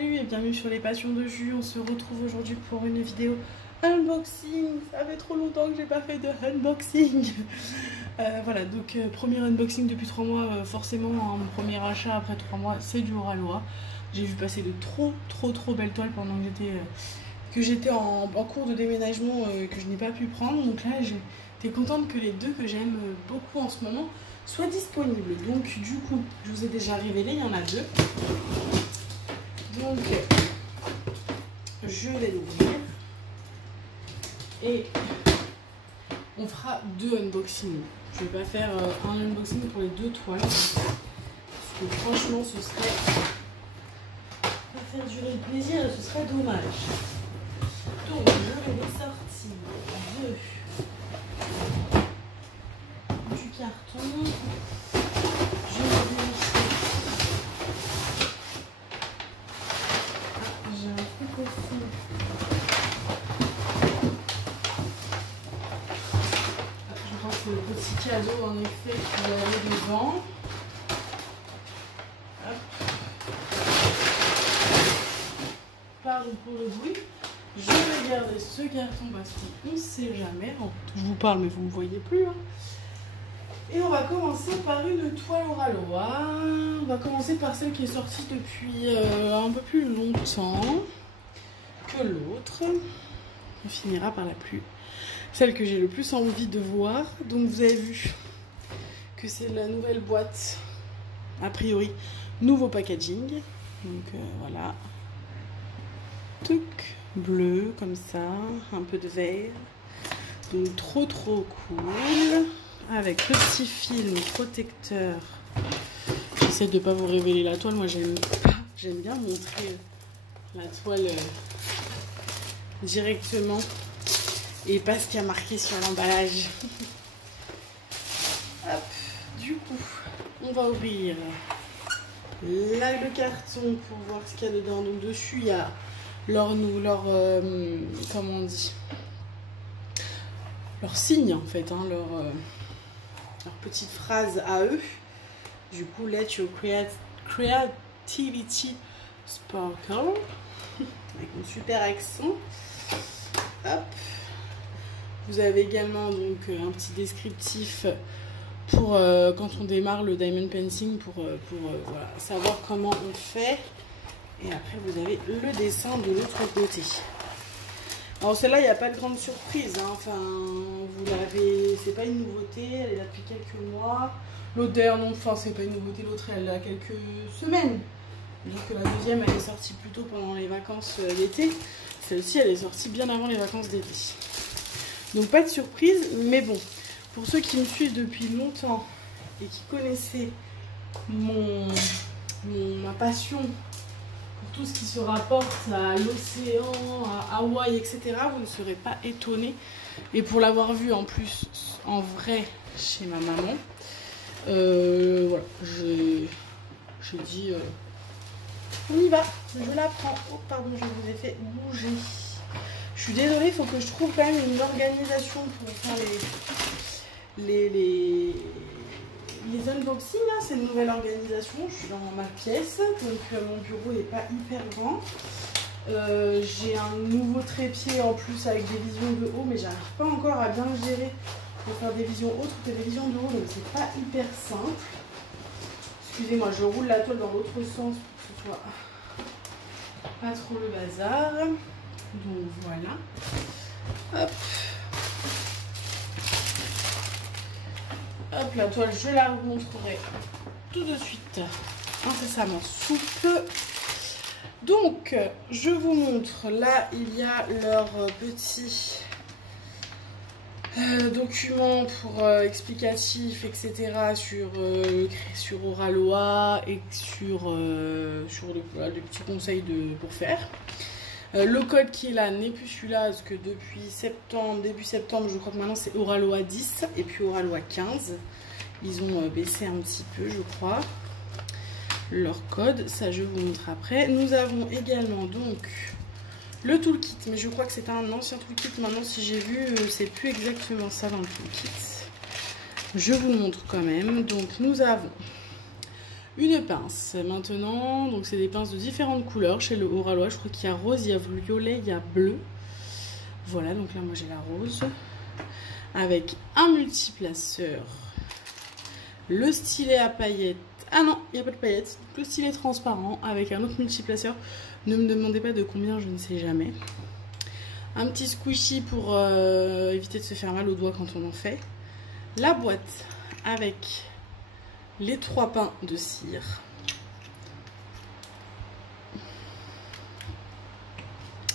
Salut et bienvenue sur les passions de jus. On se retrouve aujourd'hui pour une vidéo unboxing. Ça fait trop longtemps que j'ai pas fait de unboxing. Voilà, donc premier unboxing depuis 3 mois. Forcément, mon premier achat après 3 mois, c'est du Oralois. J'ai vu passer de trop belles toiles pendant que j'étais en cours de déménagement que je n'ai pas pu prendre. Donc là, j'étais contente que les deux que j'aime beaucoup en ce moment soient disponibles. Donc du coup, je vous ai déjà révélé, il y en a deux. Donc, je vais l'ouvrir et on fera 2 unboxings. Je vais pas faire un unboxing pour les 2 toiles parce que franchement, ce serait pas faire durer le plaisir et ce serait dommage. Donc, je vais les sortir du carton. Je vais vérifier. J'ai un truc aussi. Je pense que le petit cadeau en effet qu'il y avait devant. Hop. Pardon pour le bruit. Je vais garder ce carton parce qu'on ne sait jamais. Oh, je vous parle mais vous ne me voyez plus. Hein. Et on va commencer par une toile Oralois. On va commencer par celle qui est sortie depuis un peu plus longtemps que l'autre. On finira par celle que j'ai le plus envie de voir. Donc vous avez vu que c'est la nouvelle boîte, a priori nouveau packaging. Donc voilà, tuc, bleu comme ça, un peu de vert. Donc trop cool. Avec le petit film protecteur. J'essaie de ne pas vous révéler la toile. Moi, j'aime bien montrer la toile directement et pas ce qu'il y a marqué sur l'emballage. Hop, du coup, on va ouvrir le carton pour voir ce qu'il y a dedans. Donc, dessus, il y a comment on dit, leur signe en fait, hein, leur petite phrase à eux. Du coup, let your creativity sparkle. Avec mon super accent. Hop. Vous avez également donc un petit descriptif pour quand on démarre le diamond painting pour voilà, savoir comment on fait. Et après, vous avez le dessin de l'autre côté. Alors celle-là, il n'y a pas de grande surprise, hein. Enfin, vous l'avez, c'est pas une nouveauté, elle est là depuis quelques mois. L'odeur, non, enfin c'est pas une nouveauté, l'autre elle a quelques semaines. Alors que la deuxième, elle est sortie plus tôt pendant les vacances d'été. Celle-ci, elle est sortie bien avant les vacances d'été. Donc pas de surprise, mais bon, pour ceux qui me suivent depuis longtemps et qui connaissaient ma passion tout ce qui se rapporte à l'océan, à Hawaï, etc., vous ne serez pas étonnés. Et pour l'avoir vu en plus en vrai chez ma maman, voilà, j'ai dit on y va, je la prends. Oh pardon, je vous ai fait bouger. Je suis désolée, il faut que je trouve quand même une organisation pour faire les unboxings, hein. C'est une nouvelle organisation. Je suis dans ma pièce, donc mon bureau n'est pas hyper grand. J'ai un nouveau trépied en plus avec des visions de haut, mais j'arrive pas encore à bien le gérer pour faire des visions autres que des visions de haut, donc c'est pas hyper simple. Excusez-moi, je roule la toile dans l'autre sens pour que ce soit pas trop le bazar. Donc voilà. Hop. Hop, la toile, je la montrerai tout de suite, incessamment sous peu. Donc, je vous montre, là, il y a leur petit document pour explicatif, etc. sur Oralois et sur des petits conseils pour faire. Le code qui est là n'est plus celui-là parce que depuis début septembre, je crois que maintenant c'est Oralois 10 et puis Oralois 15. Ils ont baissé un petit peu, je crois, leur code. Ça, je vous montre après. Nous avons également donc le toolkit, mais je crois que c'est un ancien toolkit. Maintenant, si j'ai vu, c'est plus exactement ça dans le toolkit. Je vous le montre quand même. Donc, nous avons une pince. Maintenant, donc c'est des pinces de différentes couleurs chez le Oralois. Je crois qu'il y a rose, il y a violet, il y a bleu. Voilà, donc là moi j'ai la rose. Avec un multiplaceur. Le stylet à paillettes. Ah non, il n'y a pas de paillettes. Le stylet transparent avec un autre multiplaceur. Ne me demandez pas de combien, je ne sais jamais. Un petit squishy pour éviter de se faire mal aux doigts quand on en fait. La boîte avec les 3 pains de cire.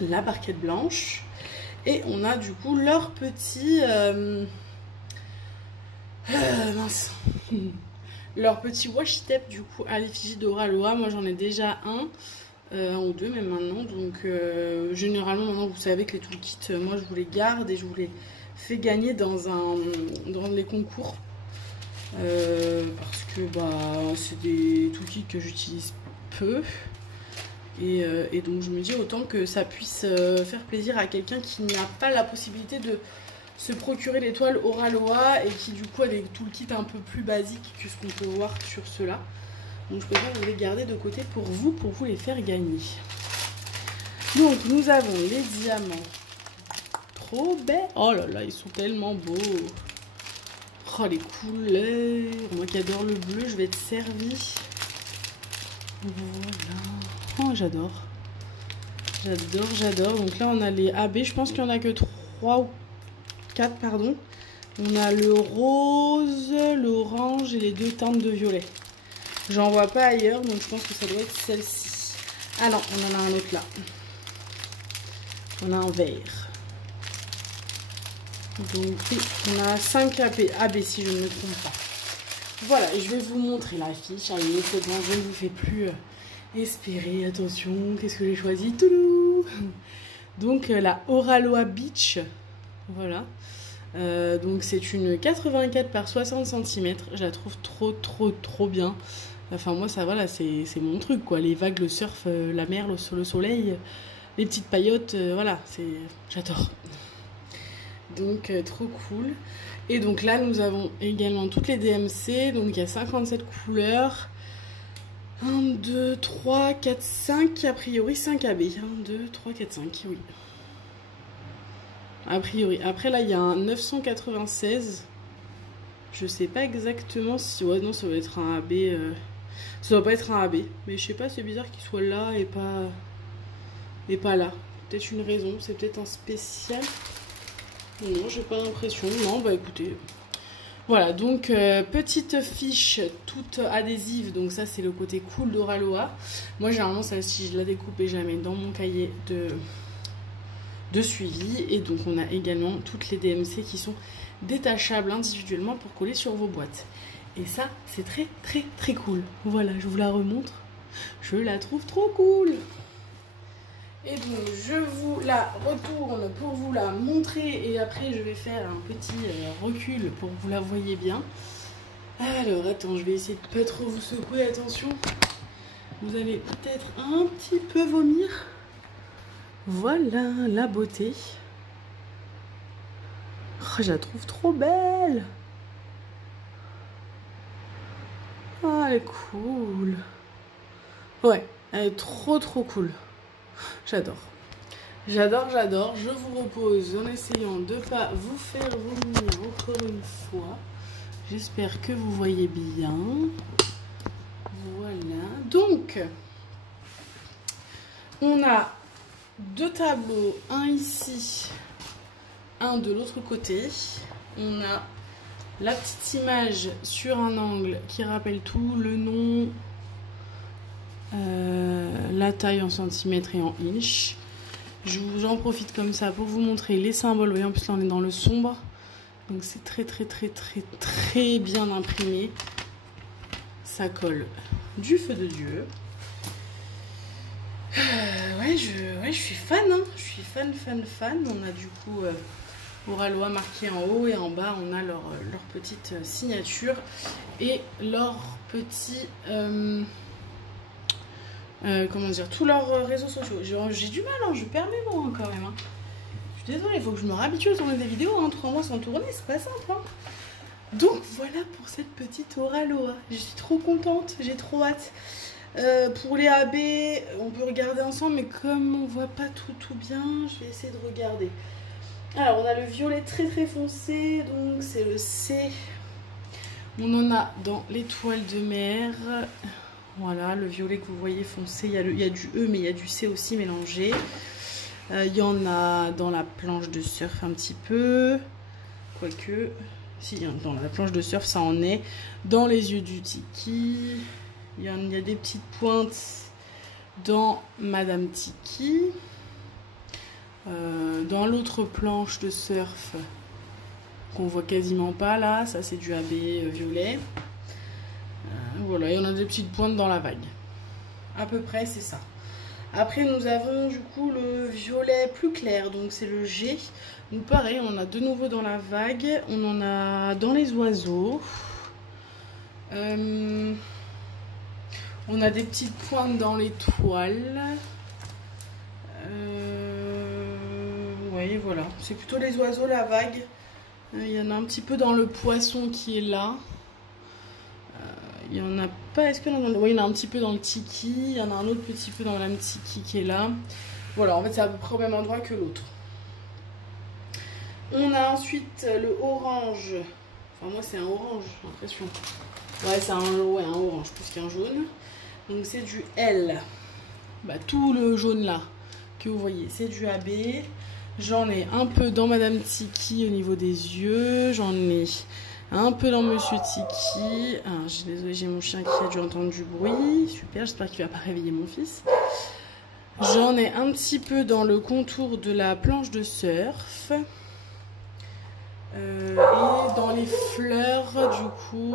La barquette blanche. Et on a du coup leur petit... mince. Leur petit washi tape du coup à l'effigie d'Oralois. Moi j'en ai déjà un ou deux même maintenant. Donc généralement maintenant vous savez que les toolkits, moi je vous les garde et je vous les fais gagner dans les concours. Parce que bah c'est des toolkits que j'utilise peu. Et donc je me dis autant que ça puisse faire plaisir à quelqu'un qui n'a pas la possibilité de se procurer les toiles Oralois et qui du coup a des toolkits un peu plus basiques que ce qu'on peut voir sur ceux-là. Donc je préfère les garder de côté pour vous les faire gagner. Donc nous avons les diamants. Trop belles. Oh là là, ils sont tellement beaux. Oh les couleurs. Moi qui adore le bleu, je vais être servie. Voilà. Oh j'adore. J'adore. Donc là on a les AB. Je pense qu'il n'y en a que 3 ou 4 pardon. On a le rose, l'orange et les 2 teintes de violet. J'en vois pas ailleurs, donc je pense que ça doit être celle-ci. Ah non, on en a un autre là. On a un vert. Donc oui, on a 5 AB si je ne me trompe pas. Voilà, et je vais vous montrer la fiche. Allez, c'est bon, je ne vous fais plus espérer. Attention, qu'est-ce que j'ai choisi? Toulou. Donc la Oralois Beach. Voilà. Donc c'est une 84 par 60 cm. Je la trouve trop bien. Enfin moi ça voilà, c'est mon truc quoi. Les vagues, le surf, la mer, le soleil, les petites paillotes, voilà, j'adore. Donc trop cool. Et donc là nous avons également toutes les DMC. Donc il y a 57 couleurs. 1, 2, 3, 4, 5, a priori 5 AB. 1, 2, 3, 4, 5, oui. A priori. Après là il y a un 996. Je sais pas exactement si... Ouais non ça va être un AB. Ça doit pas être un AB. Mais je sais pas, c'est bizarre qu'il soit là et pas là. Peut-être une raison. C'est peut-être un spécial. Non, j'ai pas l'impression. Non, bah écoutez... Voilà, donc petite fiche toute adhésive, donc ça c'est le côté cool d'Oralois. Moi généralement celle-ci je la découpe et je la mets dans mon cahier de suivi. Et donc on a également toutes les DMC qui sont détachables individuellement pour coller sur vos boîtes. Et ça c'est très cool. Voilà, je vous la remontre. Je la trouve trop cool. Et donc je vous la retourne pour vous la montrer et après je vais faire un petit recul pour que vous la voyez bien. Alors attends, je vais essayer de pas trop vous secouer, attention. Vous allez peut-être un petit peu vomir. Voilà la beauté. Oh, je la trouve trop belle. Oh, elle est cool. Ouais, elle est trop cool. J'adore. Je vous repose en essayant de ne pas vous faire vomir encore une fois. J'espère que vous voyez bien. Voilà. Donc, on a 2 tableaux. Un ici, un de l'autre côté. On a la petite image sur un angle qui rappelle tout. Le nom... la taille en centimètres et en inch. J'en profite comme ça pour vous montrer les symboles. Vous voyez, en plus là on est dans le sombre, donc c'est très bien imprimé. Ça colle du feu de Dieu. Ouais, je suis fan, hein. Je suis fan. On a du coup Oralois marqué en haut et en bas on a leur petite signature et leur petit comment dire, tous leurs réseaux sociaux. J'ai du mal, hein, je perds mes mots hein, quand même. Hein. Je suis désolée, il faut que je me réhabitue à tourner des vidéos. Hein, 3 mois sans tourner, c'est pas simple. Hein. Donc voilà pour cette petite Oraloa. Je suis trop contente, j'ai trop hâte. Pour les AB, on peut regarder ensemble, mais comme on voit pas tout bien, je vais essayer de regarder. Alors, on a le violet très foncé, donc c'est le C. On en a dans l'étoile de mer. Voilà, le violet que vous voyez foncé. Il y a du E, mais il y a du C aussi mélangé. Il y en a dans la planche de surf un petit peu. Quoique, si, dans la planche de surf, ça en est. Dans les yeux du Tiki. Il y a des petites pointes dans Madame Tiki. Dans l'autre planche de surf qu'on voit quasiment pas là, ça c'est du AB violet. Voilà, il y en a des petites pointes dans la vague. À peu près c'est ça. Après nous avons du coup le violet plus clair, donc c'est le G. Donc pareil, on en a de nouveau dans la vague, on en a dans les oiseaux. On a des petites pointes dans l'étoile. Oui, voilà. C'est plutôt les oiseaux, la vague. Il y en a un petit peu dans le poisson qui est là. Il y en a pas... Est-ce que oui, il y en a un petit peu dans le Tiki. Il y en a un autre petit peu dans la Tiki qui est là. Voilà, en fait, c'est à peu près au même endroit que l'autre. On a ensuite le orange. Enfin, moi, c'est un orange, j'ai l'impression. Ouais, c'est un orange plus qu'un jaune. Donc c'est du L. Bah, tout le jaune là que vous voyez, c'est du AB. J'en ai un peu dans Madame Tiki au niveau des yeux. J'en ai un peu dans Monsieur Tiki. Ah, désolée, j'ai mon chien qui a dû entendre du bruit. Super, j'espère qu'il ne va pas réveiller mon fils. J'en ai un petit peu dans le contour de la planche de surf. Et dans les fleurs, du coup,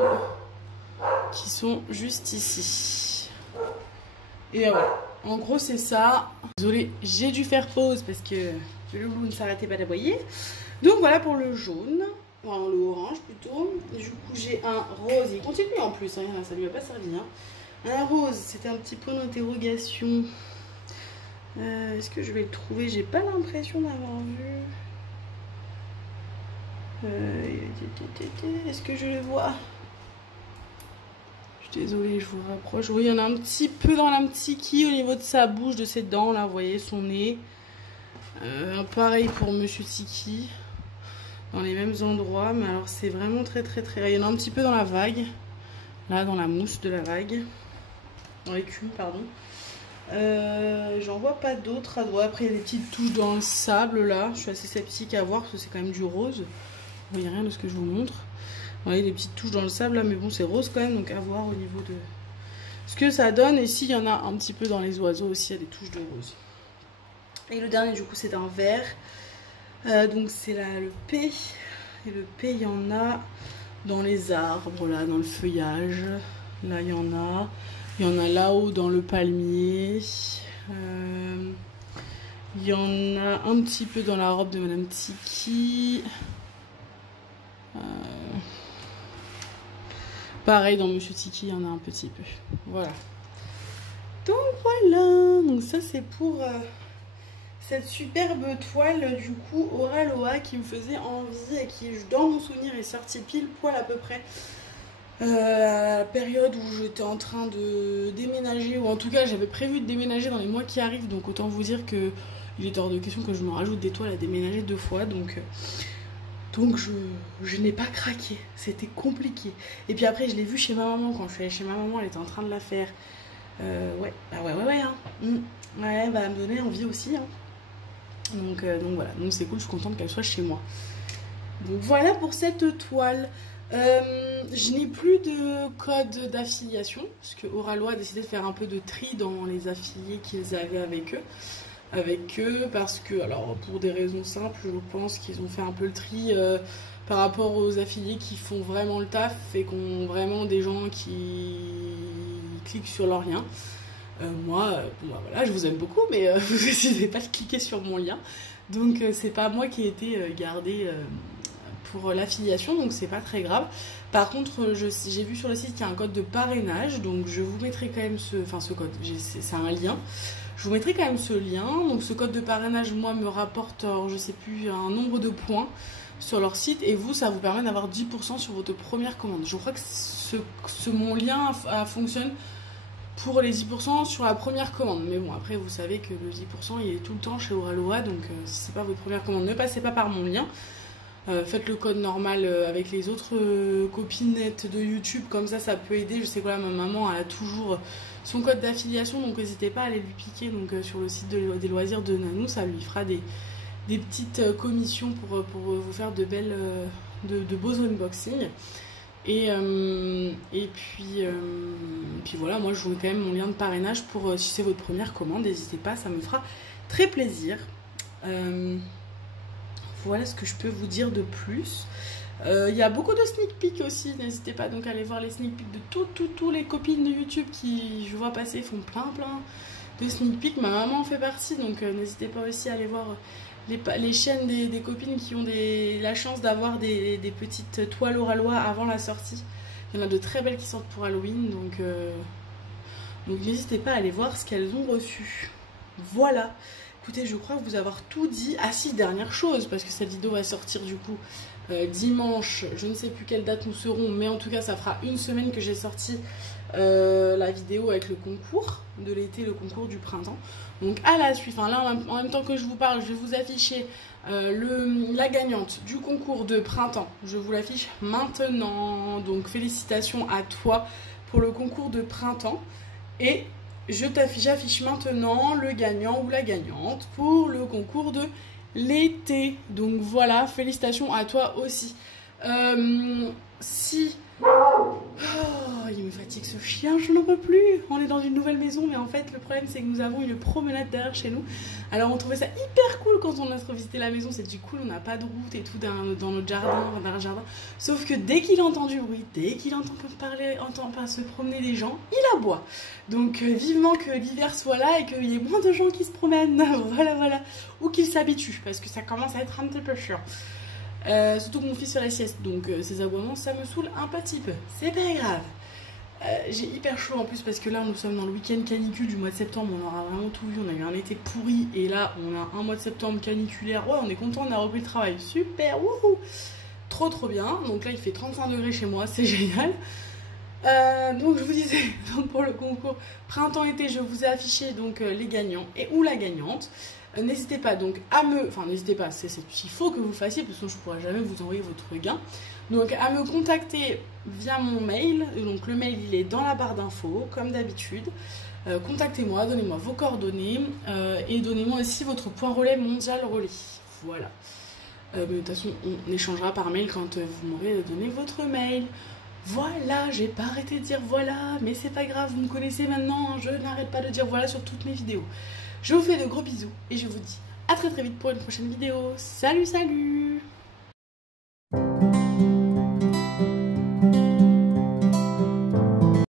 qui sont juste ici. Et voilà. En gros, c'est ça. Désolée, j'ai dû faire pause parce que le loup ne s'arrêtait pas d'aboyer. Donc voilà pour le jaune. Enfin, le orange plutôt. Du coup, j'ai un rose. Il continue en plus, hein, ça lui a pas servi. Hein. Un rose, c'était un petit point d'interrogation. Est-ce que je vais le trouver? J'ai pas l'impression d'avoir vu. Est-ce que je le vois? Je suis désolée, je vous rapproche. Oui, il y en a un petit peu dans la Tiki au niveau de sa bouche, de ses dents, là, vous voyez, son nez. Pareil pour Monsieur Tiki. Dans les mêmes endroits, mais alors c'est vraiment très. Il y en a un petit peu dans la vague. Là, dans la mousse de la vague. Dans l'écume, pardon. J'en vois pas d'autres à droite. Après, il y a des petites touches dans le sable, là. Je suis assez sceptique à voir, parce que c'est quand même du rose. Vous voyez rien de ce que je vous montre. Vous voyez des petites touches dans le sable là, mais bon, c'est rose quand même, donc à voir au niveau de ce que ça donne. Et s'il y en a un petit peu dans les oiseaux aussi, il y a des touches de rose. Et le dernier, du coup, c'est un vert. Donc c'est là le P. Et le P, il y en a dans les arbres, là, dans le feuillage. Là, il y en a. Il y en a là-haut dans le palmier. Il y en a un petit peu dans la robe de Madame Tiki. Pareil dans Monsieur Tiki, il y en a un petit peu. Voilà. Donc voilà. Donc ça c'est pour cette superbe toile du coup Oraloa qui me faisait envie et qui dans mon souvenir est sortie pile poil à peu près à la période où j'étais en train de déménager, ou en tout cas j'avais prévu de déménager dans les mois qui arrivent, donc autant vous dire que il est hors de question que je me rajoute des toiles à déménager 2 fois, donc je n'ai pas craqué, c'était compliqué. Et puis après je l'ai vu chez ma maman, quand je suis allée chez ma maman, elle était en train de la faire. Ouais, hein. Ouais, bah elle me donnait envie aussi, hein. Donc voilà, donc c'est cool, je suis contente qu'elle soit chez moi. Donc voilà pour cette toile. Je n'ai plus de code d'affiliation, parce que Oraloa a décidé de faire un peu de tri dans les affiliés qu'ils avaient avec eux, parce que, alors pour des raisons simples, je pense qu'ils ont fait un peu le tri par rapport aux affiliés qui font vraiment le taf et qui ont vraiment des gens qui cliquent sur leur lien. Moi, voilà, je vous aime beaucoup, mais vous décidez pas de cliquer sur mon lien, donc c'est pas moi qui ai été gardée pour l'affiliation, donc c'est pas très grave. Par contre, j'ai vu sur le site qu'il y a un code de parrainage, donc je vous mettrai quand même ce code, c'est un lien. Je vous mettrai quand même ce lien. Donc ce code de parrainage, moi, me rapporte, je sais plus, un nombre de points sur leur site. Et vous, ça vous permet d'avoir 10% sur votre première commande. Je crois que mon lien fonctionne pour les 10% sur la première commande. Mais bon, après, vous savez que le 10%, il est tout le temps chez Oraloa. Donc si c'est pas votre première commande, ne passez pas par mon lien. Faites le code normal avec les autres copinettes de YouTube, comme ça peut aider. Je sais que voilà, ma maman elle a toujours son code d'affiliation, donc n'hésitez pas à aller lui piquer donc, sur le site des loisirs de Nanou, ça lui fera des petites commissions pour vous faire de beaux unboxings. Et puis voilà, moi je vous mets quand même mon lien de parrainage pour si c'est votre première commande, n'hésitez pas, ça me fera très plaisir. Voilà ce que je peux vous dire de plus. Il y a beaucoup de sneak peek aussi. N'hésitez pas donc à aller voir les sneak peek de tous les copines de YouTube qui, je vois passer, font plein de sneak peek. Ma maman en fait partie, donc n'hésitez pas aussi à aller voir les chaînes des copines qui ont la chance d'avoir des petites toiles Oraloa avant la sortie. Il y en a de très belles qui sortent pour Halloween, donc n'hésitez pas à aller voir ce qu'elles ont reçu. Voilà. Écoutez, je crois vous avoir tout dit. Ah si, dernière chose, parce que cette vidéo va sortir du coup dimanche, je ne sais plus quelle date nous serons, mais en tout cas ça fera une semaine que j'ai sorti la vidéo avec le concours de l'été, le concours du printemps. Donc à la suite, enfin là en même temps que je vous parle, je vais vous afficher la gagnante du concours de printemps. Je vous l'affiche maintenant, donc félicitations à toi pour le concours de printemps. Et j'affiche maintenant le gagnant ou la gagnante pour le concours de l'été. Donc voilà, félicitations à toi aussi. Oh, il me fatigue ce chien, je n'en peux plus. On est dans une nouvelle maison, mais en fait le problème c'est que nous avons une promenade derrière chez nous. Alors on trouvait ça hyper cool quand on a visité la maison, c'est du cool, on n'a pas de route et tout dans notre jardin, dans un jardin. Sauf que dès qu'il entend du bruit, dès qu'il entend parler, entend se promener des gens, il aboie. Donc vivement que l'hiver soit là et qu'il y ait moins de gens qui se promènent, voilà, ou qu'ils s'habituent, parce que ça commence à être un petit peu chiant. Surtout que mon fils fait la sieste, donc ces aboiements ça me saoule un petit peu, c'est pas grave. J'ai hyper chaud en plus parce que là nous sommes dans le week-end canicule du mois de septembre, on aura vraiment tout vu, on a eu un été pourri et là on a un mois de septembre caniculaire, ouais on est content, on a repris le travail, super, wouhou, trop bien. Donc là il fait 35 degrés chez moi, c'est génial. Donc je vous disais, donc pour le concours printemps-été je vous ai affiché donc les gagnants et ou la gagnante. N'hésitez pas donc à n'hésitez pas, il faut que vous le fassiez parce que je ne pourrai jamais vous envoyer votre gain. Donc à me contacter via mon mail, donc le mail il est dans la barre d'infos comme d'habitude. Contactez-moi, donnez-moi vos coordonnées et donnez-moi aussi votre point relais mondial relais. Voilà. Mais de toute façon on échangera par mail quand vous m'aurez donné votre mail. Voilà, j'ai pas arrêté de dire voilà, mais c'est pas grave, vous me connaissez maintenant, je n'arrête pas de dire voilà sur toutes mes vidéos. Je vous fais de gros bisous et je vous dis à très vite pour une prochaine vidéo. Salut